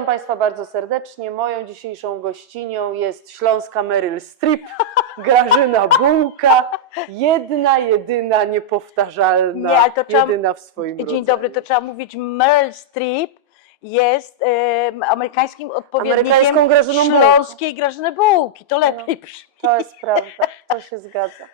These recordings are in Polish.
Witam Państwa bardzo serdecznie. Moją dzisiejszą gościnią jest śląska Meryl Streep, Grażyna Bułka, jedna, jedyna, niepowtarzalna, Nie, ale to trzeba, jedyna w swoim rodzaju. dzień dobry, to trzeba mówić Meryl Streep jest amerykańskim odpowiednikiem Amerykańską Grażyną śląskiej Grażyny Bułki. To lepiej brzmi. To jest prawda, to się zgadza.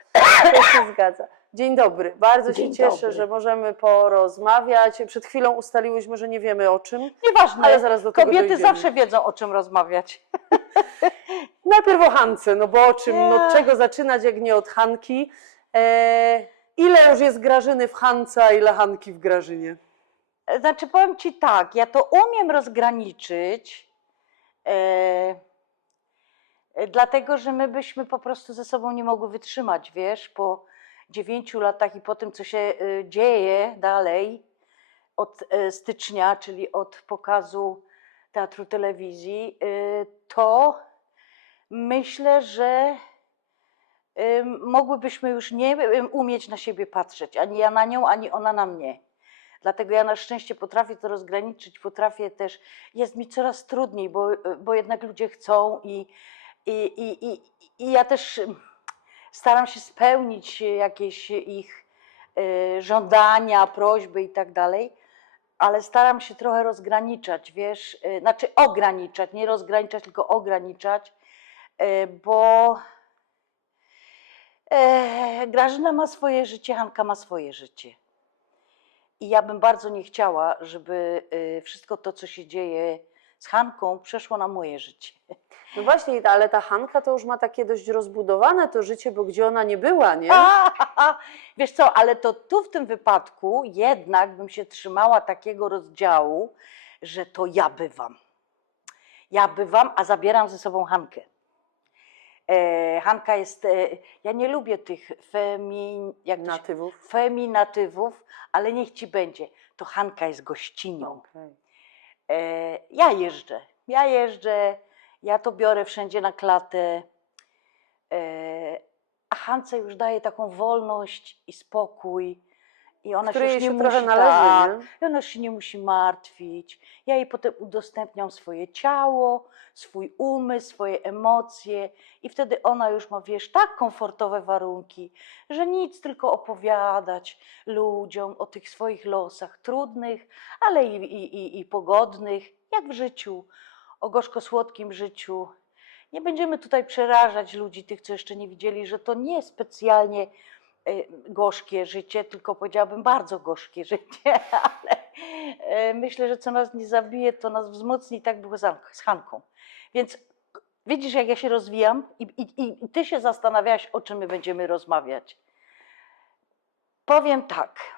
To się zgadza. Dzień dobry, bardzo się cieszę, że możemy porozmawiać. Przed chwilą ustaliłyśmy, że nie wiemy o czym. Nieważne, Ale zaraz do tego kobiety dojdziemy. zawsze wiedzą, o czym rozmawiać. Najpierw o Hance, no bo o czym, no od czego zaczynać, jak nie od Hanki. Ile już jest Grażyny w Hance, a ile Hanki w Grażynie? Znaczy powiem Ci tak, ja to umiem rozgraniczyć, dlatego że my byśmy po prostu ze sobą nie mogły wytrzymać, wiesz, po 9 latach i po tym, co się dzieje dalej od stycznia, czyli od pokazu Teatru Telewizji, to myślę, że mogłybyśmy już nie umieć na siebie patrzeć, ani ja na nią, ani ona na mnie. Dlatego ja na szczęście potrafię to rozgraniczyć, potrafię też, jest mi coraz trudniej, bo jednak ludzie chcą i ja też staram się spełnić jakieś ich żądania, prośby i tak dalej, ale staram się trochę rozgraniczać, wiesz, znaczy ograniczać, nie rozgraniczać, tylko ograniczać, bo Grażyna ma swoje życie, Hanka ma swoje życie. I ja bym bardzo nie chciała, żeby wszystko to, co się dzieje z Hanką, przeszło na moje życie. No właśnie, ale ta Hanka to już ma takie dość rozbudowane to życie, bo gdzie ona nie była, nie? Wiesz co, ale to tu w tym wypadku jednak bym się trzymała takiego rozdziału, że to ja bywam. Ja bywam, a zabieram ze sobą Hankę. Hanka jest, ja nie lubię tych feminatywów, ale niech ci będzie. To Hanka jest gościnią. Okay. Ja jeżdżę, ja to biorę wszędzie na klatę, a Hance już daje taką wolność i spokój. I ona się już nie musi, ona się nie musi martwić. Ja jej potem udostępniam swoje ciało, swój umysł, swoje emocje i wtedy ona już ma, wiesz, tak komfortowe warunki, że nic, tylko opowiadać ludziom o tych swoich losach trudnych, ale i pogodnych, jak w życiu, o gorzko-słodkim życiu. Nie będziemy tutaj przerażać ludzi, tych, co jeszcze nie widzieli, że to nie specjalnie gorzkie życie, tylko powiedziałabym bardzo gorzkie życie, ale myślę, że co nas nie zabije, to nas wzmocni. Tak było z Hanką. Więc widzisz, jak ja się rozwijam i ty się zastanawiałaś, o czym my będziemy rozmawiać. Powiem tak.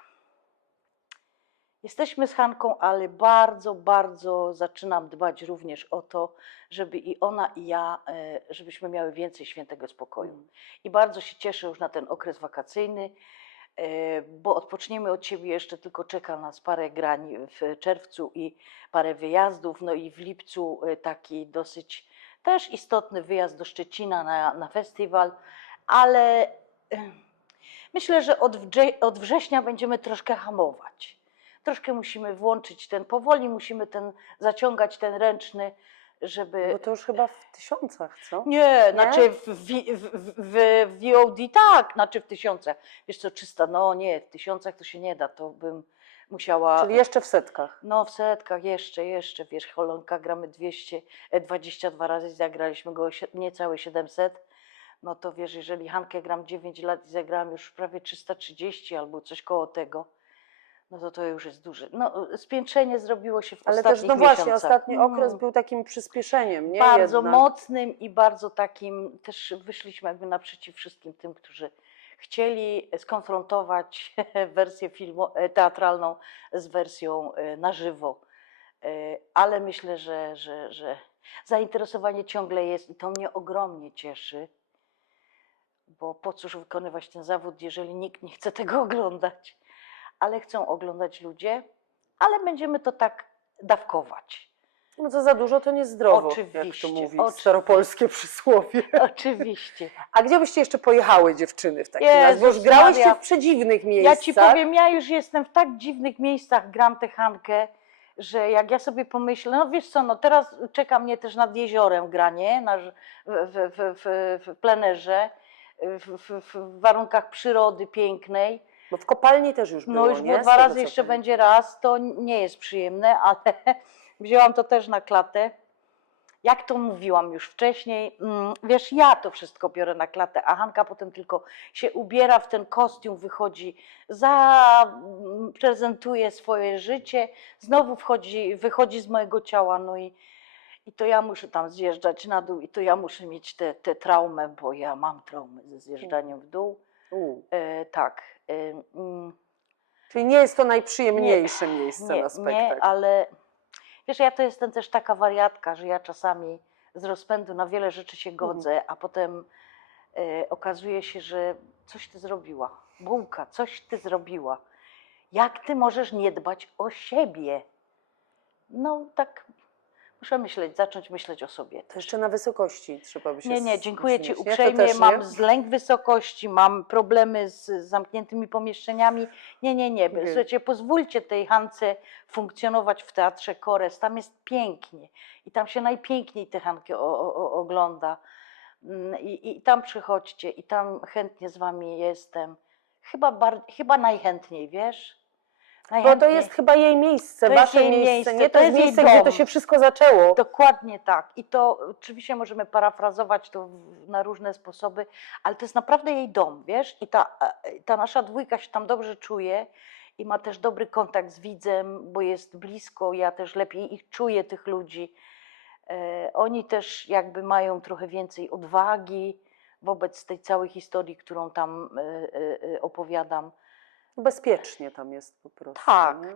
Jesteśmy z Hanką, ale bardzo, bardzo zaczynam dbać również o to, żeby i ona, i ja, żebyśmy miały więcej świętego spokoju. I bardzo się cieszę już na ten okres wakacyjny, bo odpoczniemy od siebie, jeszcze tylko czeka nas parę grań w czerwcu i parę wyjazdów, no i w lipcu taki dosyć też istotny wyjazd do Szczecina na festiwal, ale myślę, że od września będziemy troszkę hamować. Troszkę musimy włączyć powoli musimy zaciągać ten ręczny, żeby... Bo to już chyba w tysiącach, co? Nie? Znaczy w VOD tak, znaczy w tysiącach. Wiesz co, 300, no nie, w tysiącach to się nie da, to bym musiała... Czyli jeszcze w setkach. No w setkach, jeszcze, wiesz, Holonka gramy 22 razy, zagraliśmy go niecałe 700. No to wiesz, jeżeli Hankę gram 9 lat i zagrałam już prawie 330 albo coś koło tego, no to już jest duże. No, spiętrzenie zrobiło się w ostatnich miesiącach. Ale też, no właśnie, ostatni okres był takim przyspieszeniem, nie? Bardzo jednak mocnym i bardzo takim, też wyszliśmy jakby naprzeciw wszystkim tym, którzy chcieli skonfrontować wersję teatralną z wersją na żywo. Ale myślę, że zainteresowanie ciągle jest i to mnie ogromnie cieszy, bo po cóż wykonywać ten zawód, jeżeli nikt nie chce tego oglądać. Ale chcą oglądać ludzie, ale będziemy to tak dawkować. No co za dużo, to niezdrowo, Oczywiście, jak to mówi staropolskie przysłowie. Oczywiście. A gdzie byście jeszcze pojechały, dziewczyny, w takim razie? Bo już grałyście w przedziwnych miejscach. Ja ci powiem, ja już jestem w tak dziwnych miejscach, gram tę Hankę, że jak ja sobie pomyślę, no wiesz co, no teraz czeka mnie też nad jeziorem granie w plenerze, w warunkach przyrody pięknej. Bo w kopalni też już było, No już nie? było Z 2 tego, razy, co jeszcze pamiętam. będzie raz, to nie jest przyjemne, ale wzięłam to też na klatę. Jak to mówiłam już wcześniej, wiesz, ja to wszystko biorę na klatę, a Hanka potem tylko się ubiera w ten kostium, wychodzi, prezentuje swoje życie, znowu wychodzi z mojego ciała, no i to ja muszę tam zjeżdżać na dół i to ja muszę mieć tę traumę, bo ja mam traumę ze zjeżdżaniem w dół. Tak. Czyli nie jest to najprzyjemniejsze miejsce na spektakl. Nie, ale wiesz, ja to jestem też taka wariatka, że ja czasami z rozpędu na wiele rzeczy się godzę, a potem okazuje się, że coś ty zrobiła. Bułka, coś ty zrobiła. Jak ty możesz nie dbać o siebie? No tak muszę zacząć myśleć o sobie. To jeszcze na wysokości trzeba by się Nie, dziękuję ci wznieść, nie? To uprzejmie, też nie? mam lęk wysokości, mam problemy z zamkniętymi pomieszczeniami. Nie, Okej. słuchajcie, pozwólcie tej Hance funkcjonować w Teatrze Kores, tam jest pięknie i tam się najpiękniej te Hanki ogląda. I tam przychodźcie i tam chętnie z wami jestem. Chyba najchętniej, wiesz? Bo to jest chyba jej miejsce, To jest wasze jej miejsce, miejsce, nie? to To jest jest jej miejsce, gdzie to dom. się wszystko zaczęło. Dokładnie tak. I to oczywiście możemy parafrazować to na różne sposoby, ale to jest naprawdę jej dom, wiesz? I ta nasza dwójka się tam dobrze czuje i ma też dobry kontakt z widzem, bo jest blisko, ja też lepiej ich czuję, tych ludzi. Oni też jakby mają trochę więcej odwagi wobec tej całej historii, którą tam opowiadam. Bezpiecznie tam jest po prostu. Tak, nie?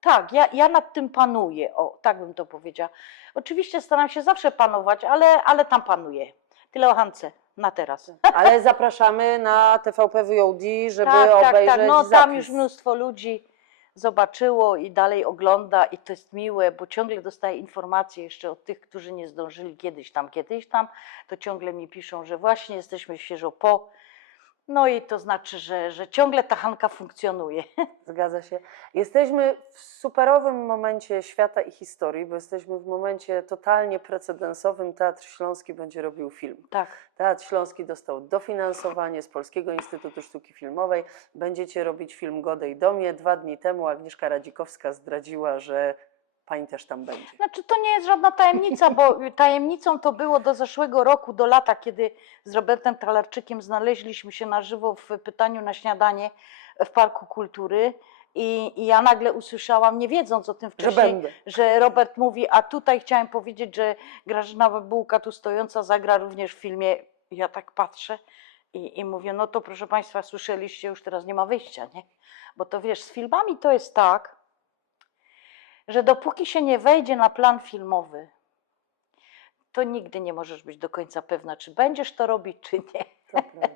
tak, ja nad tym panuję, o, tak bym to powiedziała. Oczywiście staram się zawsze panować, ale tam panuję. Tyle o Hance na teraz. Ale zapraszamy na TVP VOD, żeby Tak, obejrzeć no zapis. tam już mnóstwo ludzi zobaczyło i dalej ogląda i to jest miłe, bo ciągle dostaję informacje jeszcze od tych, którzy nie zdążyli kiedyś tam, to ciągle mi piszą, że właśnie jesteśmy świeżo po. No i to znaczy, że ciągle ta Hanka funkcjonuje. Zgadza się. Jesteśmy w superowym momencie świata i historii, bo jesteśmy w momencie totalnie precedensowym. Teatr Śląski będzie robił film. Tak. Teatr Śląski dostał dofinansowanie z Polskiego Instytutu Sztuki Filmowej. Będziecie robić film Godej Domie. 2 dni temu Agnieszka Radzikowska zdradziła, że pani też tam będzie. Znaczy to nie jest żadna tajemnica, bo tajemnicą to było do zeszłego roku, do lata, kiedy z Robertem Talarczykiem znaleźliśmy się na żywo w Pytaniu na śniadanie w Parku Kultury i ja nagle usłyszałam, nie wiedząc o tym wcześniej, że Robert mówi, a tutaj chciałem powiedzieć, że Grażyna Bułka tu stojąca zagra również w filmie. Ja tak patrzę i mówię, no to proszę Państwa, słyszeliście, już teraz nie ma wyjścia, nie? Bo to wiesz, z filmami to jest tak, że dopóki się nie wejdzie na plan filmowy, to nigdy nie możesz być do końca pewna, czy będziesz to robić, czy nie. To prawda.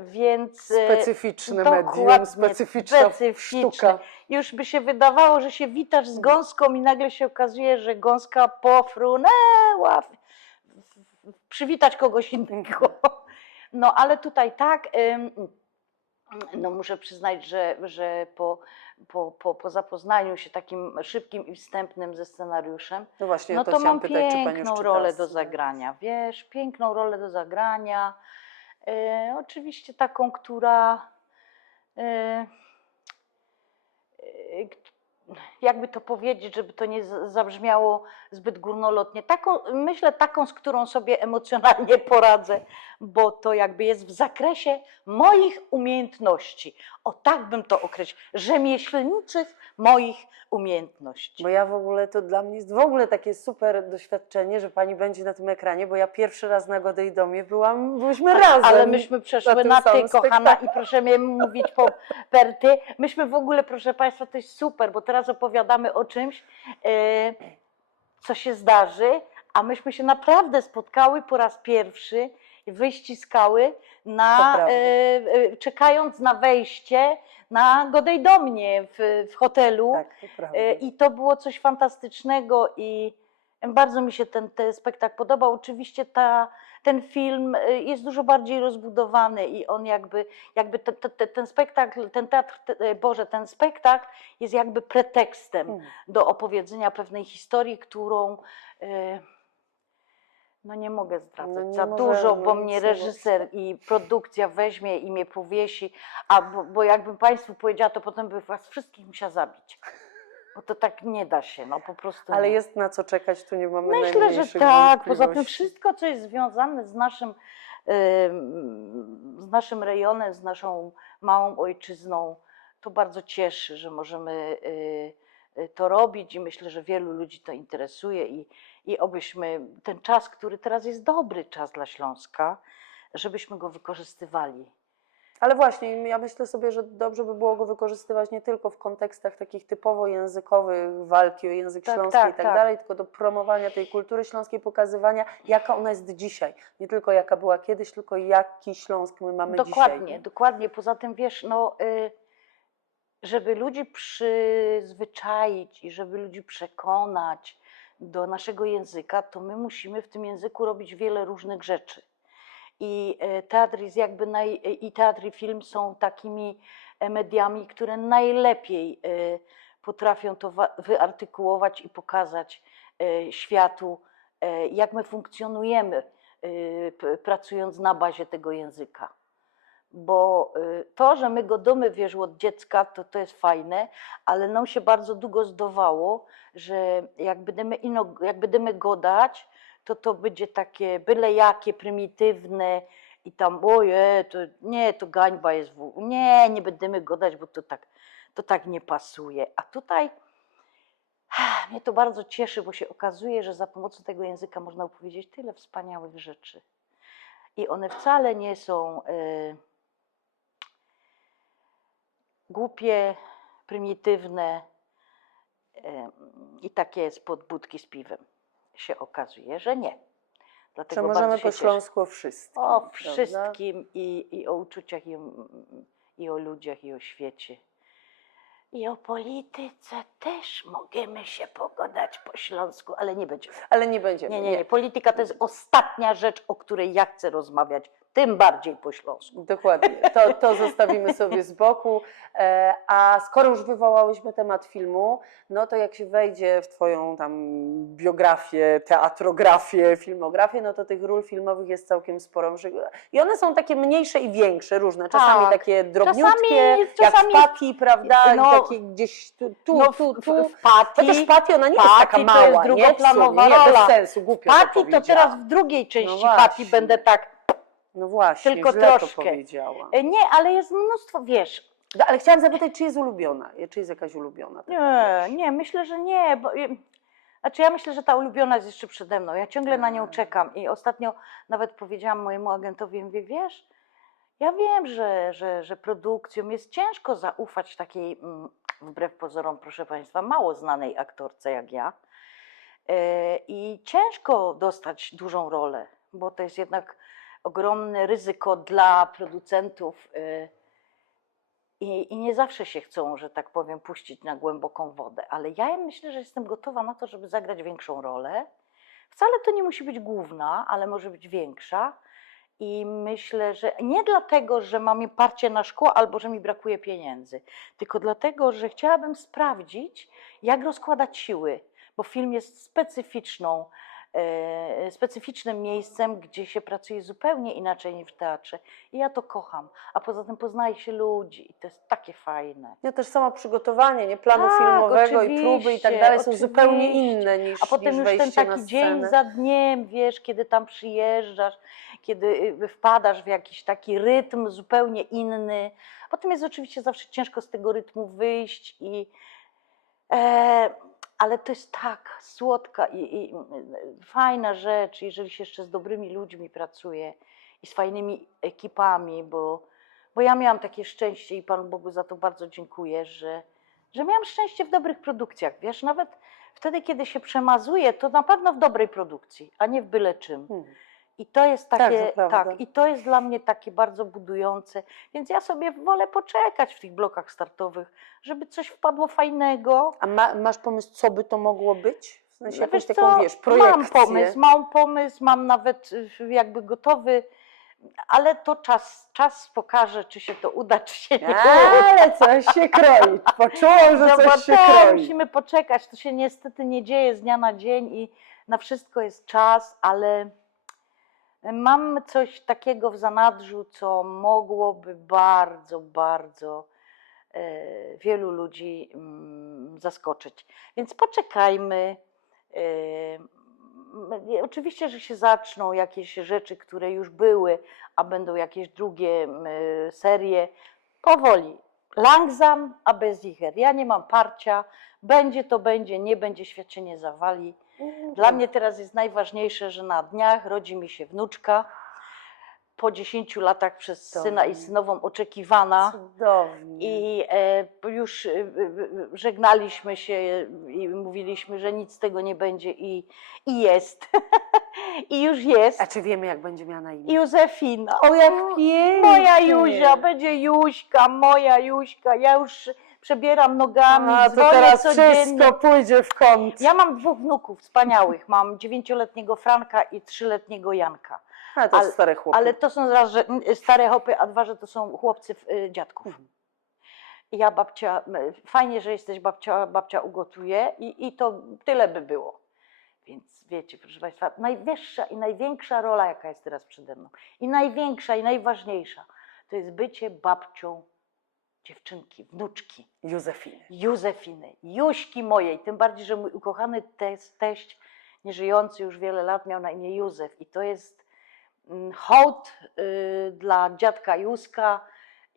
Więc Specyficzne dokładnie, medium, specyficzna sztuka. Już by się wydawało, że się witasz z gąską i nagle się okazuje, że gąska pofrunęła. Przywitać kogoś innego. No ale tutaj tak, no muszę przyznać, że po zapoznaniu się takim szybkim i wstępnym ze scenariuszem, No właśnie, no o to to chciałam mam pytać, czy pani już piękną czytała rolę do scenariusz? zagrania, wiesz, piękną rolę do zagrania. Oczywiście taką, która jakby to powiedzieć, żeby to nie zabrzmiało zbyt górnolotnie, myślę taką, z którą sobie emocjonalnie poradzę, bo to jakby jest w zakresie moich umiejętności. O tak bym to określił, rzemieślniczych moich umiejętności. Bo ja w ogóle, to dla mnie jest w ogóle takie super doświadczenie, że pani będzie na tym ekranie, bo ja pierwszy raz na Godej Domie byłyśmy razem. Ale myśmy przeszły na ty, kochana, i proszę mnie mówić po perty. Myśmy w ogóle, proszę Państwa, to jest super, bo teraz opowiadamy o czymś, co się zdarzy, a myśmy się naprawdę spotkały po raz pierwszy i wyściskały, czekając na wejście na Godej Domie w hotelu. Tak, to prawda. I to było coś fantastycznego i Bardzo mi się ten spektakl podobał. Oczywiście ten film jest dużo bardziej rozbudowany i on jakby ten spektakl, ten teatr, ten spektakl jest jakby pretekstem do opowiedzenia pewnej historii, którą no nie mogę zdradzać nie za możemy, dużo, bo nic mnie nie reżyser i produkcja weźmie i mnie powiesi, bo jakbym Państwu powiedziała, to potem by Was wszystkich musiała zabić. Bo to tak nie da się, no po prostu Ale nie. jest na co czekać, tu nie mamy Myślę, że najmniejszych tak. Poza tym wątpliwości. wszystko, co jest związane z naszym rejonem, z naszą małą ojczyzną, to bardzo cieszy, że możemy to robić i myślę, że wielu ludzi to interesuje i obyśmy ten czas, który teraz jest dobry czas dla Śląska, żebyśmy go wykorzystywali. Ale właśnie, ja myślę sobie, że dobrze by było go wykorzystywać nie tylko w kontekstach takich typowo językowych, walki o język śląski i tak dalej, tylko do promowania tej kultury śląskiej, pokazywania, jaka ona jest dzisiaj. Nie tylko jaka była kiedyś, tylko jaki Śląsk my mamy dzisiaj. Dokładnie, dokładnie. Poza tym, wiesz, no, żeby ludzi przyzwyczaić i żeby ludzi przekonać do naszego języka, to my musimy w tym języku robić wiele różnych rzeczy. I teatr jest jakby i teatr i film są takimi mediami, które najlepiej potrafią to wyartykułować i pokazać światu, jak my funkcjonujemy, pracując na bazie tego języka. Bo to, że my go domy wiesz od dziecka, to jest fajne, ale nam się bardzo długo zdawało, że jak będziemy godać, to będzie takie byle jakie, prymitywne i tam oje, to nie, to gańba jest nie będziemy godać, bo to tak nie pasuje. A tutaj mnie to bardzo cieszy, bo się okazuje, że za pomocą tego języka można opowiedzieć tyle wspaniałych rzeczy. I one wcale nie są głupie, prymitywne i takie spod budki z piwem. Się okazuje, że nie. Dlatego że możemy po cieszę. śląsku o wszystkim. O prawda? wszystkim i o uczuciach, i o ludziach, i o świecie. I o polityce też możemy się pogadać po śląsku, ale nie będziemy. Ale nie będziemy. Nie. Polityka to jest ostatnia rzecz, o której ja chcę rozmawiać, tym bardziej po śląsku. Dokładnie, to zostawimy sobie z boku. A skoro już wywołałyśmy temat filmu, no to jak się wejdzie w Twoją tam biografię, teatrografię, filmografię, no to tych ról filmowych jest całkiem sporo. I one są takie mniejsze i większe, różne. Czasami takie drobniutkie, czasami jak w Patti, prawda? no, I takie gdzieś tu. W Patti, Chociaż Patti ona nie jest taka mała, to jest drugoplanowa nie, rola. bez sensu, głupio Patti to teraz w drugiej części Patti będę tak. No właśnie, tylko źle troszkę. to powiedziała. Nie, ale jest mnóstwo, wiesz. No, ale chciałam zapytać, czy jest ulubiona? Czy jest jakaś ulubiona? Nie, myślę, że nie. Znaczy ja myślę, że ta ulubiona jest jeszcze przede mną. Ja ciągle na nią czekam i ostatnio nawet powiedziałam mojemu agentowi, mówię, wiesz, ja wiem, że produkcjom jest ciężko zaufać takiej, wbrew pozorom, proszę Państwa, mało znanej aktorce jak ja. I ciężko dostać dużą rolę, bo to jest jednak ogromne ryzyko dla producentów i nie zawsze się chcą, że tak powiem, puścić na głęboką wodę, ale ja myślę, że jestem gotowa na to, żeby zagrać większą rolę. Wcale to nie musi być główna, ale może być większa i myślę, że nie dlatego, że mam parcie na szkło albo że mi brakuje pieniędzy, tylko dlatego, że chciałabym sprawdzić, jak rozkładać siły, bo film jest specyficznym miejscem, gdzie się pracuje zupełnie inaczej niż w teatrze. I ja to kocham. A poza tym poznaje się ludzi i to jest takie fajne. Ja też samo przygotowanie, planu filmowego i próby i tak dalej są zupełnie inne niż a potem już ten taki dzień za dniem, wiesz, kiedy tam przyjeżdżasz, kiedy wpadasz w jakiś taki rytm zupełnie inny. Potem jest oczywiście zawsze ciężko z tego rytmu wyjść ale to jest tak słodka i fajna rzecz, jeżeli się jeszcze z dobrymi ludźmi pracuje i z fajnymi ekipami, bo ja miałam takie szczęście i Panu Bogu za to bardzo dziękuję, że miałam szczęście w dobrych produkcjach, wiesz, nawet wtedy, kiedy się przemazuje, to na pewno w dobrej produkcji, a nie w byle czym. I to jest takie, i to jest dla mnie takie bardzo budujące, więc ja sobie wolę poczekać w tych blokach startowych, żeby coś wpadło fajnego. A masz pomysł, co by to mogło być? sensie No jakąś wiesz taką, co, wiesz, projekcję. mam pomysł, mam nawet jakby gotowy, ale to czas pokaże, czy się to uda, czy się nie uda. Ale coś się kroi. Poczułam, że coś się kroi. Musimy poczekać, to się niestety nie dzieje z dnia na dzień i na wszystko jest czas, ale mam coś takiego w zanadrzu, co mogłoby bardzo, bardzo wielu ludzi zaskoczyć. Więc poczekajmy. Oczywiście, że się zaczną jakieś rzeczy, które już były, a będą jakieś drugie serie. Powoli. Langsam, aber sicher. Ja nie mam parcia. Będzie to będzie, nie będzie, świat się nie zawali. Dla mnie teraz jest najważniejsze, że na dniach rodzi mi się wnuczka. Po 10 latach przez syna i synową oczekiwana. Cudownie. I już żegnaliśmy się i mówiliśmy, że nic z tego nie będzie i jest. I już jest. A czy wiemy, jak będzie miała na imię? Józefina. O, jak pięknie. Moja Józia, będzie Jóźka, moja Jóźka. Ja już przebieram nogami, A to dzwonię teraz codziennie. wszystko pójdzie w kąt. Ja mam 2 wnuków wspaniałych. Mam 9-letniego Franka i 3-letniego Janka. Ale to jest stare chłopy. Ale to są raz, że stare hopy, a 2, że to są chłopcy dziadków. I ja babcia, fajnie, że jesteś babcia ugotuje i to tyle by było. Więc wiecie, proszę Państwa, najwyższa i największa rola, jaka jest teraz przede mną, i największa i najważniejsza, to jest bycie babcią dziewczynki, wnuczki. Józefiny, Jóźki mojej. Tym bardziej, że mój ukochany teść, nieżyjący już wiele lat, miał na imię Józef. I to jest hołd dla dziadka Józka.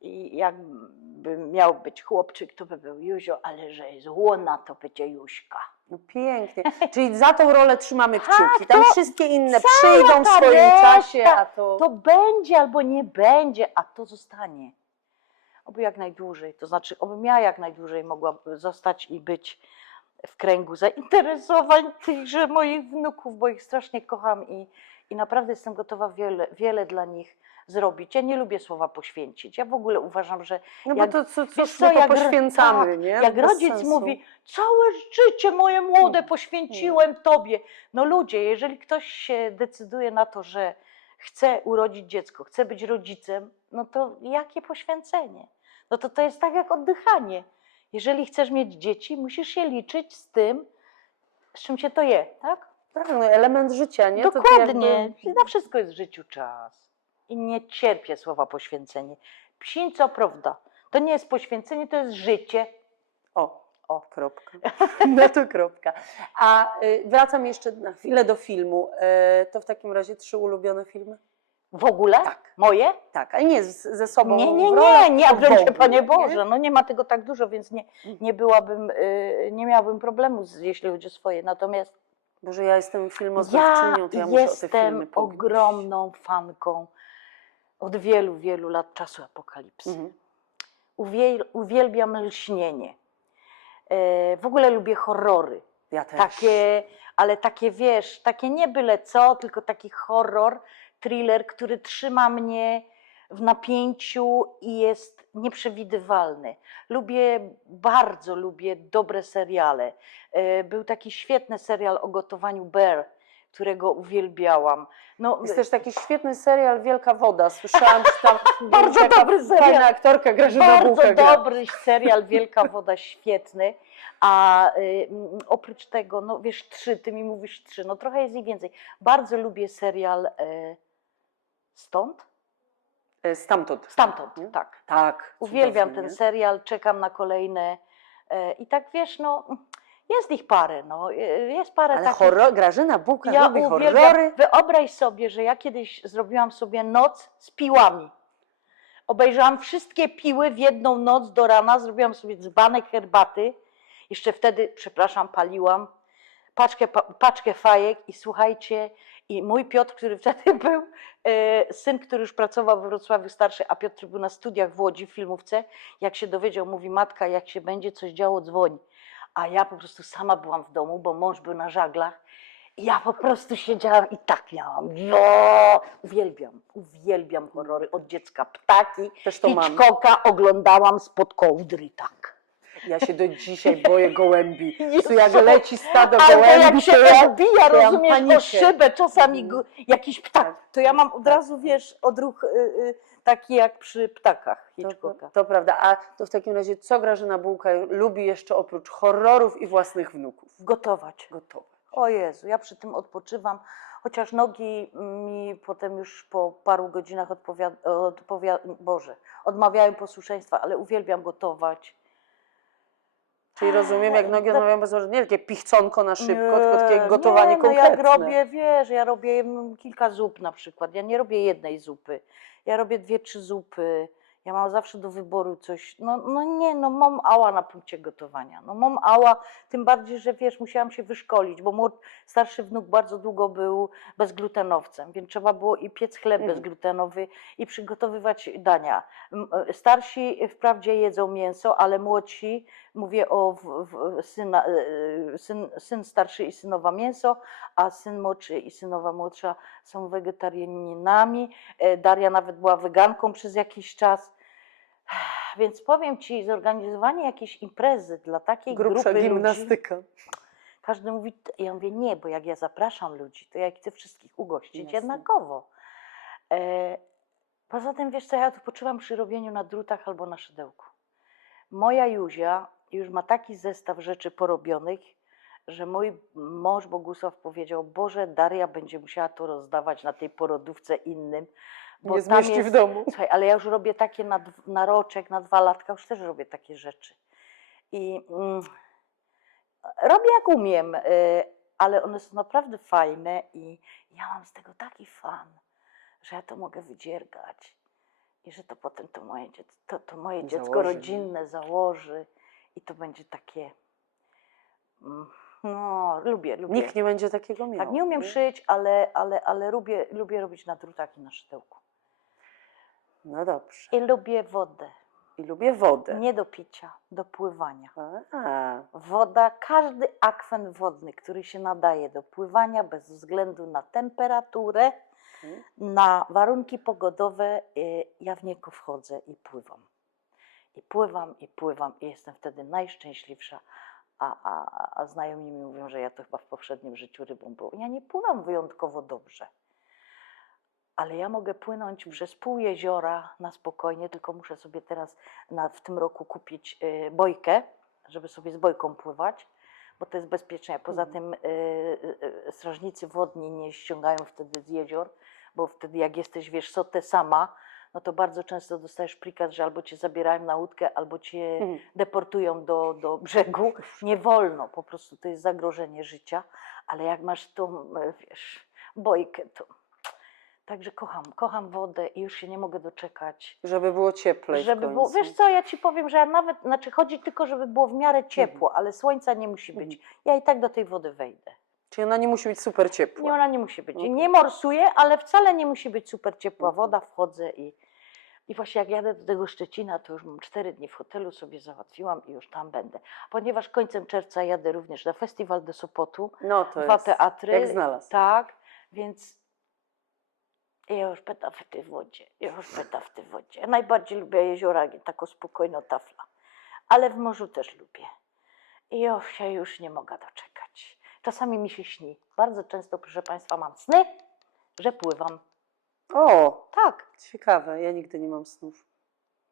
I jakby miał być chłopczyk, to by był Józio, ale że jest łona, to będzie Jóźka. No pięknie. Czyli za tą rolę trzymamy Tak, kciuki. Tam to wszystkie inne cała przyjdą w ta swoim reszta, czasie, a to... To będzie albo nie będzie, a to zostanie. Oby jak najdłużej, to znaczy obym ja jak najdłużej mogła zostać i być w kręgu zainteresowań tychże moich wnuków, bo ich strasznie kocham i naprawdę jestem gotowa wiele dla nich zrobić. Ja nie lubię słowa poświęcić. Ja w ogóle uważam, że No jak, bo to wiesz my to jak poświęcamy, tak, nie? Jak Bez rodzic sensu. mówi, całe życie moje młode poświęciłem Tobie. No ludzie, jeżeli ktoś się decyduje na to, że chce urodzić dziecko, chce być rodzicem, no to jakie poświęcenie? No to jest tak jak oddychanie. Jeżeli chcesz mieć dzieci, musisz się liczyć z tym, z czym się to je, tak? Tak, no element życia, nie? Dokładnie. Na wszystko jest w życiu czas. I nie cierpię słowa poświęcenie. Psińco prawda. To nie jest poświęcenie, to jest życie. O, kropka. No to kropka. A wracam jeszcze na chwilę do filmu. To w takim razie 3 ulubione filmy? W ogóle? Tak. Moje? Tak, ale nie ze sobą Nie, a broń się Panie nie? Boże, no nie ma tego tak dużo, więc nie byłabym, nie miałabym problemu, jeśli chodzi o swoje. Natomiast Boże, ja jestem filmoznawczynią, to ja muszę o te filmy jestem powiedzieć. ogromną fanką od wielu lat czasu apokalipsy. Uwielbiam lśnienie. W ogóle lubię horrory. Ja też. Ale takie wiesz, takie nie byle co, tylko taki horror, thriller, który trzyma mnie w napięciu i jest nieprzewidywalny. Bardzo lubię dobre seriale. Był taki świetny serial o gotowaniu Bear, którego uwielbiałam. No, jest też taki świetny serial Wielka Woda. Słyszałam, że tam bardzo dobry serial. Fajna aktorka Grażyna Bułka gra. Dobry serial Wielka Woda, świetny. A oprócz tego, no wiesz, 3, ty mi mówisz 3, no trochę jest ich więcej. Bardzo lubię serial Stamtąd, tak. Tak. Uwielbiam cudownie, ten nie? serial, czekam na kolejne. I tak wiesz, no jest ich parę, no jest parę Ale takich. Grażyna Bułka Ja lubi uwielbiam. horrory. Wyobraź sobie, że ja kiedyś zrobiłam sobie noc z piłami. Obejrzałam wszystkie piły w jedną noc do rana, zrobiłam sobie dzbanek herbaty. Jeszcze wtedy, przepraszam, paliłam paczkę fajek i słuchajcie, i mój Piotr, który wtedy był, syn, który już pracował we Wrocławiu starszy, a Piotr był na studiach w Łodzi w filmówce, jak się dowiedział, mówi, matka, jak się będzie coś działo, dzwoni. A ja po prostu sama byłam w domu, bo mąż był na żaglach. I ja po prostu siedziałam i tak miałam. Uwielbiam horrory od dziecka. Ptaki, Też to mam. Hitchcocka oglądałam spod kołdry, tak. Ja się do dzisiaj boję gołębi. Jezu. Jak leci stado Albo gołębi, jak się to ja odbija, to ja mam rozumiesz, o panikę. szybę, czasami jakiś ptak, Tak, to ja mam od tak. razu, wiesz, odruch taki jak przy ptakach To, Hitchcocka. to prawda. A to w takim razie, co Grażyna Bułka lubi jeszcze oprócz horrorów i własnych wnuków? Gotować. Gotowe. O Jezu, ja przy tym odpoczywam, chociaż nogi mi potem już po paru godzinach odmawiają posłuszeństwa, ale uwielbiam gotować. Czyli rozumiem, jak nogi odmawiają bez nie takie pichconko na szybko, tylko takie Nie, gotowanie no konkretne. jak robię, wiesz, ja robię kilka zup na przykład. Ja nie robię jednej zupy. Ja robię 2-3 zupy. Ja mam zawsze do wyboru coś. No mam ała na punkcie gotowania. No mam ała, tym bardziej, że wiesz, musiałam się wyszkolić, bo starszy wnuk bardzo długo był bezglutenowcem, więc trzeba było i piec chleb bezglutenowy i przygotowywać dania. Starsi wprawdzie jedzą mięso, ale młodsi, mówię o syn starszy i synowa mięso, a syn młodszy i synowa młodsza są wegetarianinami. Daria nawet była weganką przez jakiś czas. Więc powiem Ci, zorganizowanie jakiejś imprezy dla takiej Grubsza grupy gimnastyka. ludzi, każdy mówi, ja mówię nie, bo jak ja zapraszam ludzi, to ja chcę wszystkich ugościć Jasne. jednakowo. Poza tym, wiesz co, ja odpoczywam przy robieniu na drutach albo na szydełku. Moja Józia już ma taki zestaw rzeczy porobionych, że mój mąż Bogusław powiedział, Boże, Daria będzie musiała to rozdawać na tej porodówce innym. Bo Nie tam zmieści jest, w domu. Słuchaj, ale ja już robię takie na roczek, na 2 latka, już też robię takie rzeczy. I robię jak umiem, ale one są naprawdę fajne i ja mam z tego taki fan, że ja to mogę wydziergać i że to potem to moje dziecko Założy, rodzinne założy i to będzie takie, no lubię. Nikt nie będzie takiego miał. Tak, nie umiem szyć, ale lubię robić na drutach i na szydełku. No dobrze. I lubię wodę. I lubię wodę. Nie do picia, do pływania. A, Woda, każdy akwen wodny, który się nadaje do pływania bez względu na temperaturę, na warunki pogodowe, ja w niego wchodzę i pływam. I pływam i jestem wtedy najszczęśliwsza. A znajomi mi mówią, że ja to chyba w poprzednim życiu rybą byłam. Ja nie pływam wyjątkowo dobrze. Ale ja mogę płynąć przez pół jeziora na spokojnie, tylko muszę sobie teraz w tym roku kupić bojkę, żeby sobie z bojką pływać, bo to jest bezpieczne. Poza tym strażnicy wodni nie ściągają wtedy z jezior, bo wtedy jak jesteś, wiesz, sotę sama, no to bardzo często dostajesz prikaz, że albo cię zabierają na łódkę, albo cię deportują do brzegu. Nie wolno, po prostu to jest zagrożenie życia, ale jak masz tą, wiesz, bojkę, to... Także kocham wodę i już się nie mogę doczekać. żeby było cieplej Żeby w było, końcu. wiesz co, ja Ci powiem, że ja nawet, znaczy chodzi tylko, żeby było w miarę ciepło, ale słońca nie musi być. Ja i tak do tej wody wejdę. Czyli ona nie musi być super ciepła. Nie, ona nie musi być. Okay. Nie morsuję, ale wcale nie musi być super ciepła woda, wchodzę i właśnie jak jadę do tego Szczecina, to już mam 4 dni w hotelu sobie załatwiłam i już tam będę. Ponieważ końcem czerwca jadę również na Festiwal do Sopotu, No to 2 jest teatry. jak znalazł. Tak, więc ja już będę w tej wodzie, Ja najbardziej lubię jeziora, taką spokojną tafla, ale w morzu też lubię. I ja się już nie mogę doczekać. Czasami mi się śni. Bardzo często, proszę Państwa, mam sny, że pływam. O, Tak. ciekawe. Ja nigdy nie mam snów.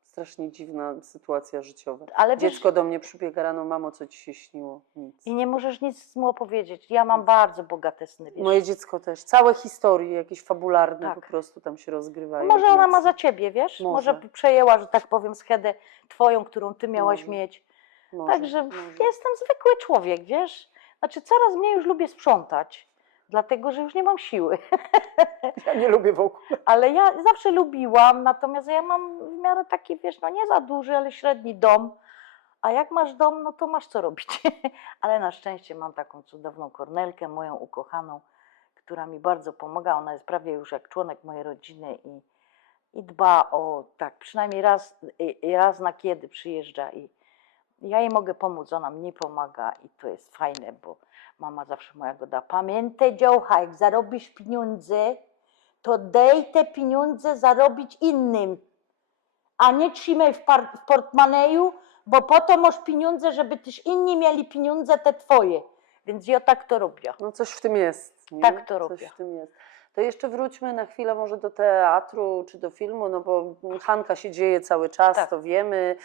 Strasznie dziwna sytuacja życiowa. Ale wiesz, Dziecko do mnie przybiega rano, mamo, co ci się śniło? Nic. i nie możesz nic mu opowiedzieć. Ja mam bardzo bogate sny. Wiesz. Moje dziecko też. Całe historie jakieś fabularne Tak. po prostu tam się rozgrywają. Może ona ma Nocy. za ciebie, wiesz? Może. Przejęła, że tak powiem, schedę twoją, którą ty miałaś Może. mieć. Może, Także może. jestem zwykły człowiek, wiesz? Znaczy coraz mniej już lubię sprzątać, dlatego że już nie mam siły. Ja nie lubię w ogóle. Ale ja zawsze lubiłam, natomiast ja mam w miarę taki, wiesz, no nie za duży, ale średni dom. A jak masz dom, no to masz co robić. Ale na szczęście mam taką cudowną Kornelkę, moją ukochaną, która mi bardzo pomaga. Ona jest prawie już jak członek mojej rodziny i dba o, tak, przynajmniej raz na kiedy przyjeżdża i ja jej mogę pomóc, ona mnie pomaga i to jest fajne, bo mama zawsze moja goda, pamiętaj dziołcha, jak zarobisz pieniądze, to daj te pieniądze zarobić innym, a nie trzymaj w portmoneju, Bo po to masz pieniądze, żeby też inni mieli pieniądze te twoje. Więc ja tak to robię. No coś w tym jest. Nie? Tak to robię. Coś w tym jest. To jeszcze wróćmy na chwilę może do teatru czy do filmu, no bo Hanka się dzieje cały czas, Tak. to wiemy.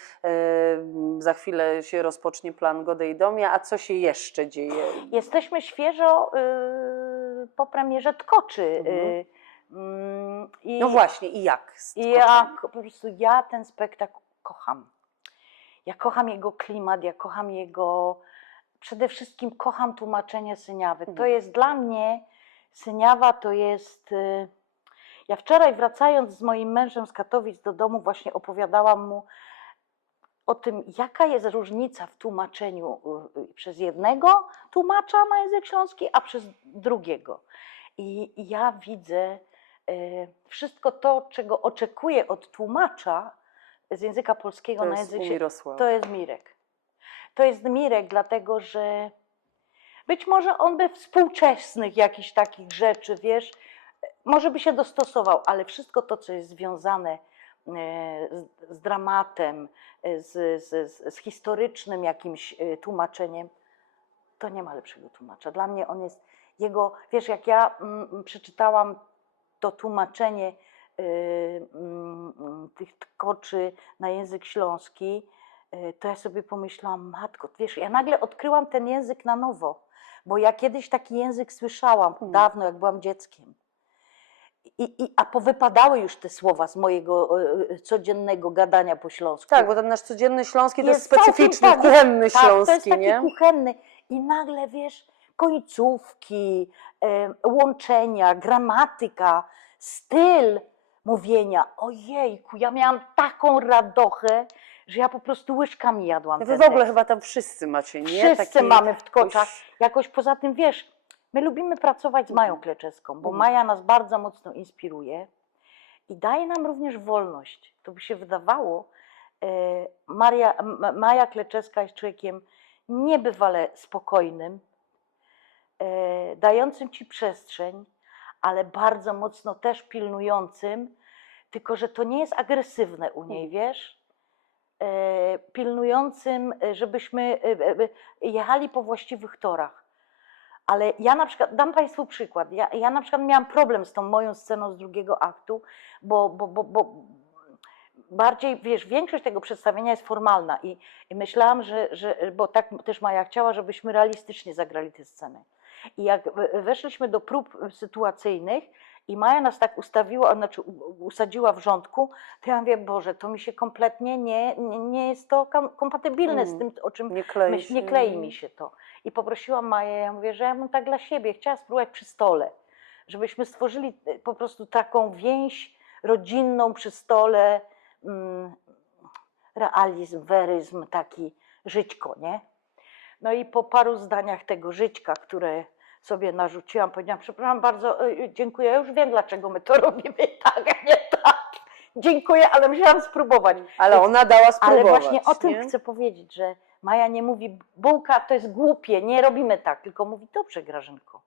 Za chwilę się rozpocznie plan Godej-Domia, a co się jeszcze dzieje? Jesteśmy świeżo po premierze Tkoczy. No właśnie, i jak? Po prostu ja ten spektakl kocham. Ja kocham jego klimat, ja kocham jego... Przede wszystkim kocham tłumaczenie Syniawy. To jest dla mnie... Syniawa to jest... Ja wczoraj wracając z moim mężem z Katowic do domu właśnie opowiadałam mu o tym, jaka jest różnica w tłumaczeniu przez jednego tłumacza na język śląski, a przez drugiego. I ja widzę wszystko to, czego oczekuję od tłumacza z języka polskiego na język śląski. To jest Mirek. To jest Mirek, dlatego że być może on by współczesnych jakichś takich rzeczy, wiesz, może by się dostosował, ale wszystko to, co jest związane z dramatem, z historycznym jakimś tłumaczeniem, to nie ma lepszego tłumacza. Dla mnie on jest jego, wiesz, jak ja przeczytałam to tłumaczenie tych Tkoczy na język śląski, to ja sobie pomyślałam, matko, wiesz, ja nagle odkryłam ten język na nowo, bo ja kiedyś taki język słyszałam dawno, jak byłam dzieckiem. A powypadały już te słowa z mojego codziennego gadania po śląsku. Tak, bo ten nasz codzienny śląski to jest specyficzny, kuchenny śląski, to jest taki nie? kuchenny. I nagle, wiesz, końcówki, łączenia, gramatyka, styl mówienia. Ojejku, ja miałam taką radochę, że ja po prostu łyżkami jadłam No ten wy w ogóle tekst. chyba tam wszyscy macie, nie? Wszyscy mamy w Tkoczach. Jakoś... Jakoś poza tym, wiesz, my lubimy pracować z Mają Kleczewską, bo Maja nas bardzo mocno inspiruje i daje nam również wolność. To by się wydawało, Maja Kleczewska jest człowiekiem niebywale spokojnym, dającym ci przestrzeń, ale bardzo mocno też pilnującym, tylko że to nie jest agresywne u niej, wiesz? Pilnującym, żebyśmy jechali po właściwych torach. Ale ja na przykład, dam Państwu przykład, ja na przykład miałam problem z tą moją sceną z drugiego aktu, bo bardziej, wiesz, większość tego przedstawienia jest formalna i myślałam, bo tak też Maja chciała, żebyśmy realistycznie zagrali tę scenę. I jak weszliśmy do prób sytuacyjnych i Maja nas tak ustawiła, znaczy usadziła w rządku, to ja mówię, Boże, to mi się kompletnie nie jest to kompatybilne z tym, o czym nie klei mi się to. I poprosiłam Maję, ja mówię, że ja bym tak dla siebie chciała spróbować przy stole, żebyśmy stworzyli po prostu taką więź rodzinną przy stole, realizm, weryzm, taki żyćko, nie? No i po paru zdaniach tego żyćka, które sobie narzuciłam, powiedziałam, przepraszam bardzo, dziękuję, ja już wiem, dlaczego my to robimy tak, a nie tak. Dziękuję, ale musiałam spróbować. Ale ona dała spróbować. Ale właśnie o tym chcę powiedzieć, że Maja nie mówi, bułka to jest głupie, nie robimy tak, tylko mówi, dobrze Grażynko,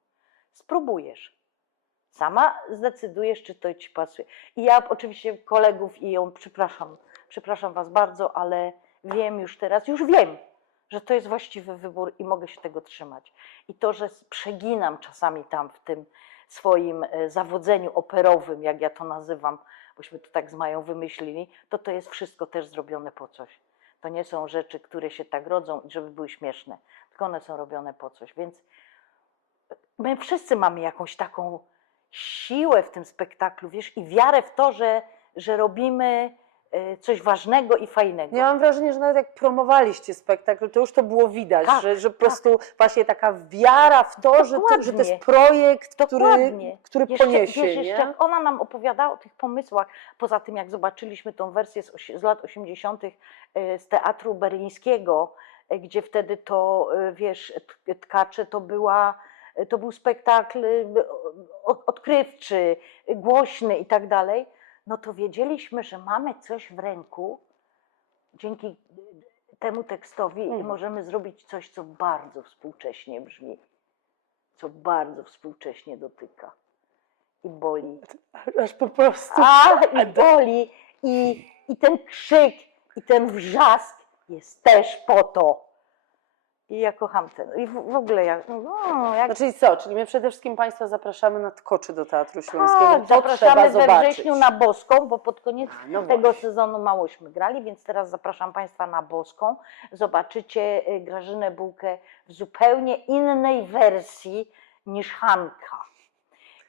spróbujesz. Sama zdecydujesz, czy to ci pasuje. I ja oczywiście kolegów i ją przepraszam was bardzo, ale wiem już teraz, że to jest właściwy wybór i mogę się tego trzymać. I to, że przeginam czasami tam w tym swoim zawodzeniu operowym, jak ja to nazywam, bośmy to tak z Mają wymyślili, to jest wszystko też zrobione po coś. To nie są rzeczy, które się tak rodzą, żeby były śmieszne, tylko one są robione po coś. Więc my wszyscy mamy jakąś taką siłę w tym spektaklu, wiesz, i wiarę w to, że robimy coś ważnego i fajnego. Ja mam wrażenie, że nawet jak promowaliście spektakl, to już to było widać, tak, że po prostu właśnie taka wiara w to, że to jest projekt, który poniesie. Wiesz, jeszcze jak ona nam opowiadała o tych pomysłach, poza tym jak zobaczyliśmy tą wersję z lat 80. z teatru berlińskiego, gdzie wtedy to, wiesz, Tkacze to był spektakl odkrywczy, głośny i tak dalej, no to wiedzieliśmy, że mamy coś w ręku dzięki temu tekstowi i możemy zrobić coś, co bardzo współcześnie brzmi, co bardzo współcześnie dotyka i boli. Aż po prostu. I boli, i ten krzyk, i ten wrzask, jest też po to. I ja kocham ten. I w ogóle jak. No, jak Czyli co? Czyli my przede wszystkim Państwa zapraszamy na Tkoczy do Teatru Śląskiego. tak, To zapraszamy trzeba we zobaczyć. wrześniu na Boską, bo pod koniec No tego właśnie. sezonu małośmy grali, więc teraz zapraszam Państwa na Boską. Zobaczycie Grażynę Bułkę w zupełnie innej wersji niż Hanka.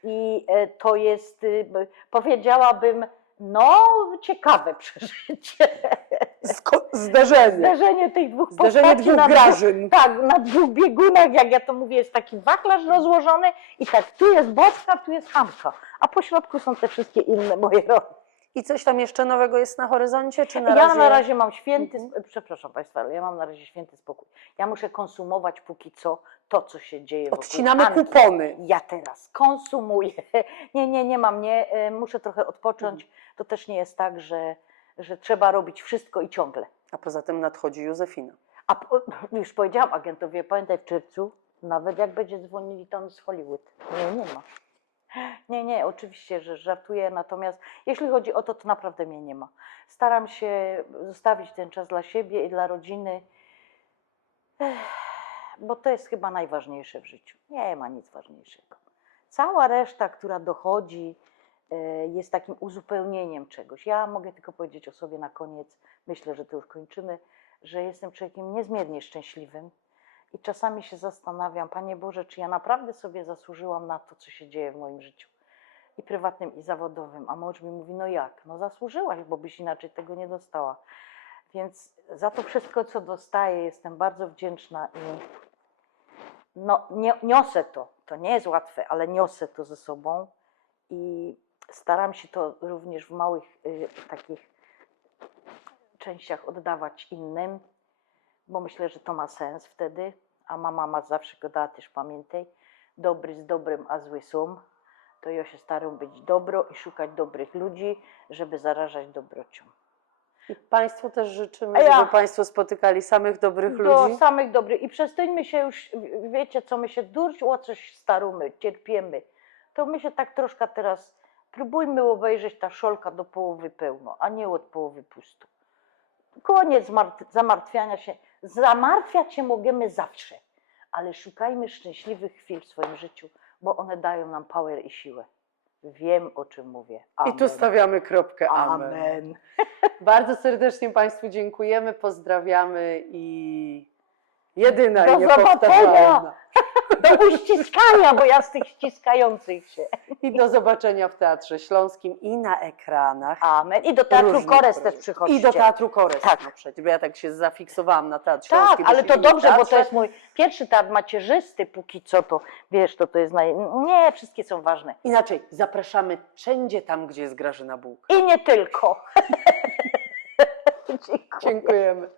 I to jest, powiedziałabym, no ciekawe przeżycie. Zderzenie. Zderzenie tych dwóch Zderzenie postaci dwóch na Grażyn. tak, na dwóch biegunach, jak ja to mówię, jest taki wachlarz rozłożony i tak, tu jest Boska, tu jest Hanka, a po środku są te wszystkie inne moje role. I coś tam jeszcze nowego jest na horyzoncie, czy na Ja razie? na razie mam przepraszam Państwa, ale ja mam na razie święty spokój. Ja muszę konsumować póki co to, co się dzieje wokół Odcinamy Hanki. kupony. Ja teraz konsumuję. Nie mam, muszę trochę odpocząć. To też nie jest tak, że trzeba robić wszystko i ciągle. A poza tym nadchodzi Józefina. A już powiedziałam agentowi, pamiętaj w czerwcu, nawet jak będzie dzwonili tam z Hollywood. Nie ma. Nie, oczywiście, że żartuję, natomiast jeśli chodzi o to, to naprawdę mnie nie ma. Staram się zostawić ten czas dla siebie i dla rodziny, bo to jest chyba najważniejsze w życiu. Nie ma nic ważniejszego. Cała reszta, która dochodzi, jest takim uzupełnieniem czegoś. Ja mogę tylko powiedzieć o sobie na koniec, myślę, że to już kończymy, że jestem człowiekiem niezmiernie szczęśliwym i czasami się zastanawiam, Panie Boże, czy ja naprawdę sobie zasłużyłam na to, co się dzieje w moim życiu, i prywatnym, i zawodowym. A mąż mi mówi, no jak? No zasłużyłaś, bo byś inaczej tego nie dostała. Więc za to wszystko, co dostaję, jestem bardzo wdzięczna i no, niosę to nie jest łatwe, ale niosę to ze sobą i staram się to również w małych takich częściach oddawać innym, bo myślę, że to ma sens wtedy, a mama zawsze gadała też, pamiętaj, dobry z dobrem, a zły są, to ja się staram być dobro i szukać dobrych ludzi, żeby zarażać dobrocią. I Państwu też życzymy, żeby Państwo spotykali samych dobrych ludzi. Samych dobrych. I przestańmy się już, wiecie co, my się o coś staramy, cierpiemy. To my się tak troszkę teraz, próbujmy obejrzeć ta szolka do połowy pełno, a nie od połowy pusto. Koniec zamartwiania się. Zamartwiać się możemy zawsze, ale szukajmy szczęśliwych chwil w swoim życiu, bo one dają nam power i siłę. Wiem, o czym mówię. Amen. I tu stawiamy kropkę. Amen. Amen. Bardzo serdecznie Państwu dziękujemy, pozdrawiamy i jedyna Do i niepowtarzalna. Do uściskania, bo ja z tych ściskających się. I do zobaczenia w Teatrze Śląskim i na ekranach. Amen. I do Teatru różnych Kores też projektów. przychodźcie. I do Teatru Kores, Tak. no przecież, bo ja tak się zafiksowałam na Teatr Tak, Śląski. ale to siedzimy w dobrze, bo to teatrze. jest mój pierwszy teatr macierzysty, póki co to, wiesz, to jest Nie, wszystkie są ważne. Inaczej, zapraszamy wszędzie tam, gdzie jest Grażyna Bułka. I nie tylko. Dziękujemy.